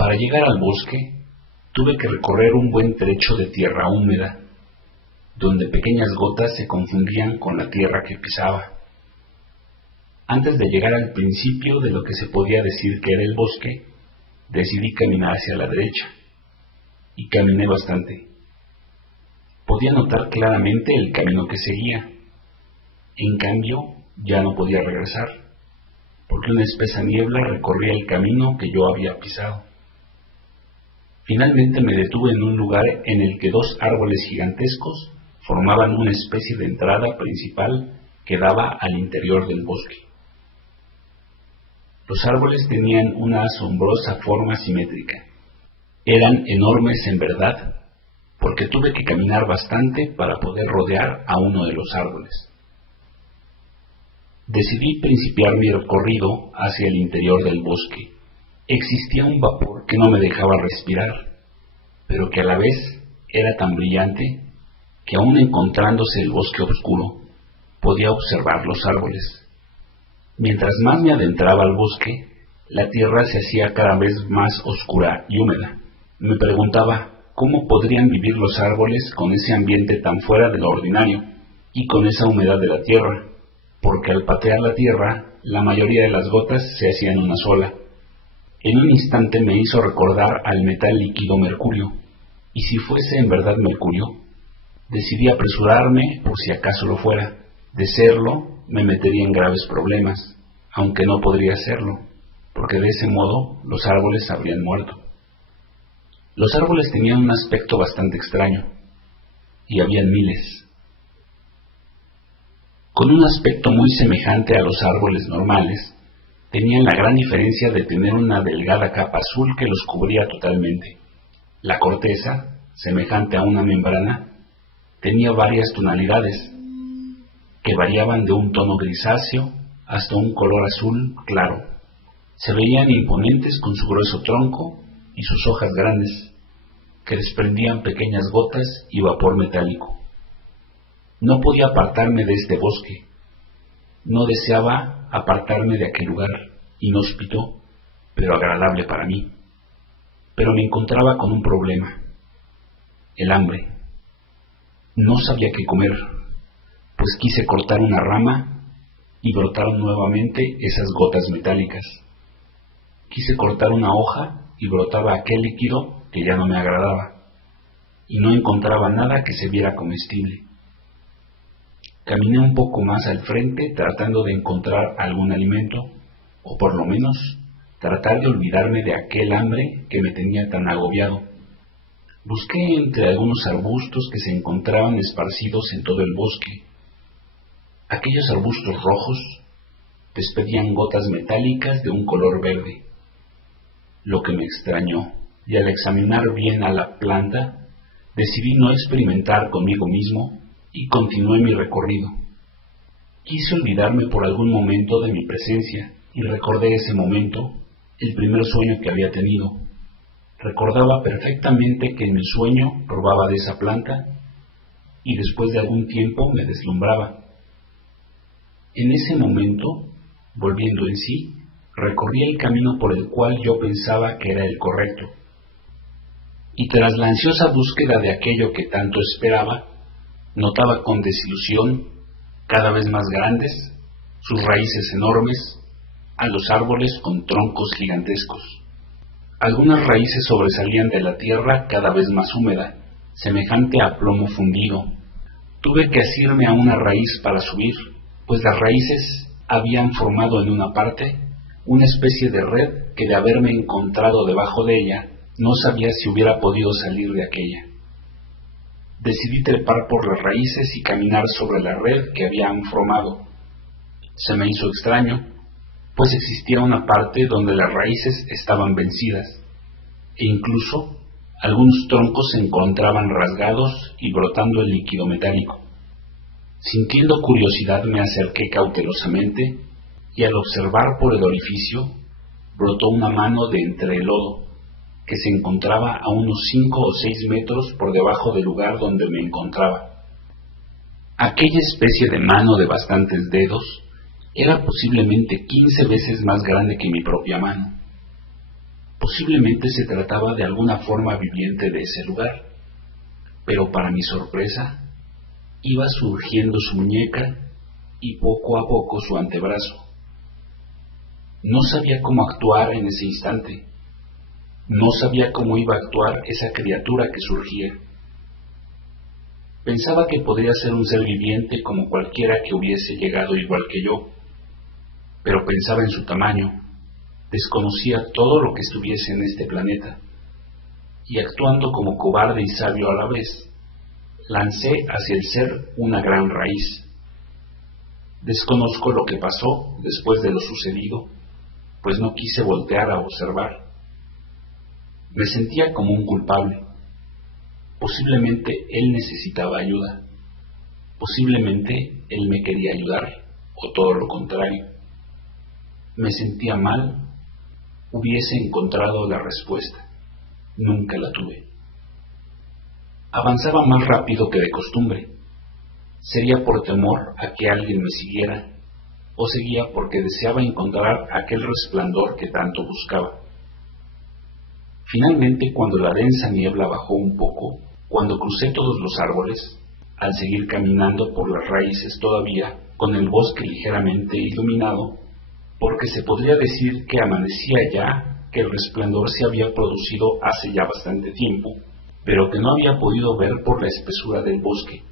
Para llegar al bosque, tuve que recorrer un buen trecho de tierra húmeda, donde pequeñas gotas se confundían con la tierra que pisaba. Antes de llegar al principio de lo que se podía decir que era el bosque, decidí caminar hacia la derecha, y caminé bastante. Podía notar claramente el camino que seguía. En cambio, ya no podía regresar, porque una espesa niebla recorría el camino que yo había pisado. Finalmente me detuve en un lugar en el que dos árboles gigantescos formaban una especie de entrada principal que daba al interior del bosque. Los árboles tenían una asombrosa forma simétrica. Eran enormes en verdad, porque tuve que caminar bastante para poder rodear a uno de los árboles. Decidí principiar mi recorrido hacia el interior del bosque. Existía un vapor que no me dejaba respirar, pero que a la vez era tan brillante que aún encontrándose el bosque oscuro, podía observar los árboles. Mientras más me adentraba al bosque, la tierra se hacía cada vez más oscura y húmeda. Me preguntaba cómo podrían vivir los árboles con ese ambiente tan fuera de lo ordinario y con esa humedad de la tierra, porque al patear la tierra, la mayoría de las gotas se hacían una sola. En un instante me hizo recordar al metal líquido mercurio, y si fuese en verdad mercurio, decidí apresurarme por si acaso lo fuera. De serlo, me metería en graves problemas, aunque no podría hacerlo, porque de ese modo los árboles habrían muerto. Los árboles tenían un aspecto bastante extraño, y habían miles. Con un aspecto muy semejante a los árboles normales, tenían la gran diferencia de tener una delgada capa azul que los cubría totalmente. La corteza, semejante a una membrana, tenía varias tonalidades, que variaban de un tono grisáceo hasta un color azul claro. Se veían imponentes con su grueso tronco y sus hojas grandes, que desprendían pequeñas gotas y vapor metálico. No podía apartarme de este bosque. No deseaba apartarme de aquel lugar, inhóspito, pero agradable para mí. Pero me encontraba con un problema: el hambre. No sabía qué comer, pues quise cortar una rama y brotaron nuevamente esas gotas metálicas. Quise cortar una hoja y brotaba aquel líquido que ya no me agradaba, y no encontraba nada que se viera comestible. Caminé un poco más al frente tratando de encontrar algún alimento, o por lo menos tratar de olvidarme de aquel hambre que me tenía tan agobiado. Busqué entre algunos arbustos que se encontraban esparcidos en todo el bosque. Aquellos arbustos rojos despedían gotas metálicas de un color verde, lo que me extrañó, y al examinar bien a la planta, decidí no experimentar conmigo mismo y continué mi recorrido. Quise olvidarme por algún momento de mi presencia y recordé ese momento, el primer sueño que había tenido. Recordaba perfectamente que en mi sueño probaba de esa planta y después de algún tiempo me deslumbraba. En ese momento, volviendo en sí, recorrí el camino por el cual yo pensaba que era el correcto. Y tras la ansiosa búsqueda de aquello que tanto esperaba, notaba con desilusión, cada vez más grandes, sus raíces enormes, a los árboles con troncos gigantescos. Algunas raíces sobresalían de la tierra cada vez más húmeda, semejante a plomo fundido. Tuve que asirme a una raíz para subir, pues las raíces habían formado en una parte una especie de red que, de haberme encontrado debajo de ella, no sabía si hubiera podido salir de aquella. Decidí trepar por las raíces y caminar sobre la red que habían formado. Se me hizo extraño, pues existía una parte donde las raíces estaban vencidas, e incluso algunos troncos se encontraban rasgados y brotando el líquido metálico. Sintiendo curiosidad me acerqué cautelosamente, y al observar por el orificio, brotó una mano de entre el lodo, que se encontraba a unos 5 o 6 metros por debajo del lugar donde me encontraba. Aquella especie de mano de bastantes dedos era posiblemente 15 veces más grande que mi propia mano. Posiblemente se trataba de alguna forma viviente de ese lugar, pero para mi sorpresa, iba surgiendo su muñeca y poco a poco su antebrazo. No sabía cómo actuar en ese instante. No sabía cómo iba a actuar esa criatura que surgía. Pensaba que podría ser un ser viviente como cualquiera que hubiese llegado igual que yo, pero pensaba en su tamaño, desconocía todo lo que estuviese en este planeta, y actuando como cobarde y sabio a la vez, lancé hacia el ser una gran raíz. Desconozco lo que pasó después de lo sucedido, pues no quise voltear a observar. Me sentía como un culpable. Posiblemente él necesitaba ayuda. Posiblemente él me quería ayudar, o todo lo contrario. Me sentía mal. Hubiese encontrado la respuesta. Nunca la tuve. Avanzaba más rápido que de costumbre. ¿Sería por temor a que alguien me siguiera, o seguía porque deseaba encontrar aquel resplandor que tanto buscaba? Finalmente, cuando la densa niebla bajó un poco, cuando crucé todos los árboles, al seguir caminando por las raíces todavía, con el bosque ligeramente iluminado, porque se podría decir que amanecía ya, que el resplandor se había producido hace ya bastante tiempo, pero que no había podido ver por la espesura del bosque.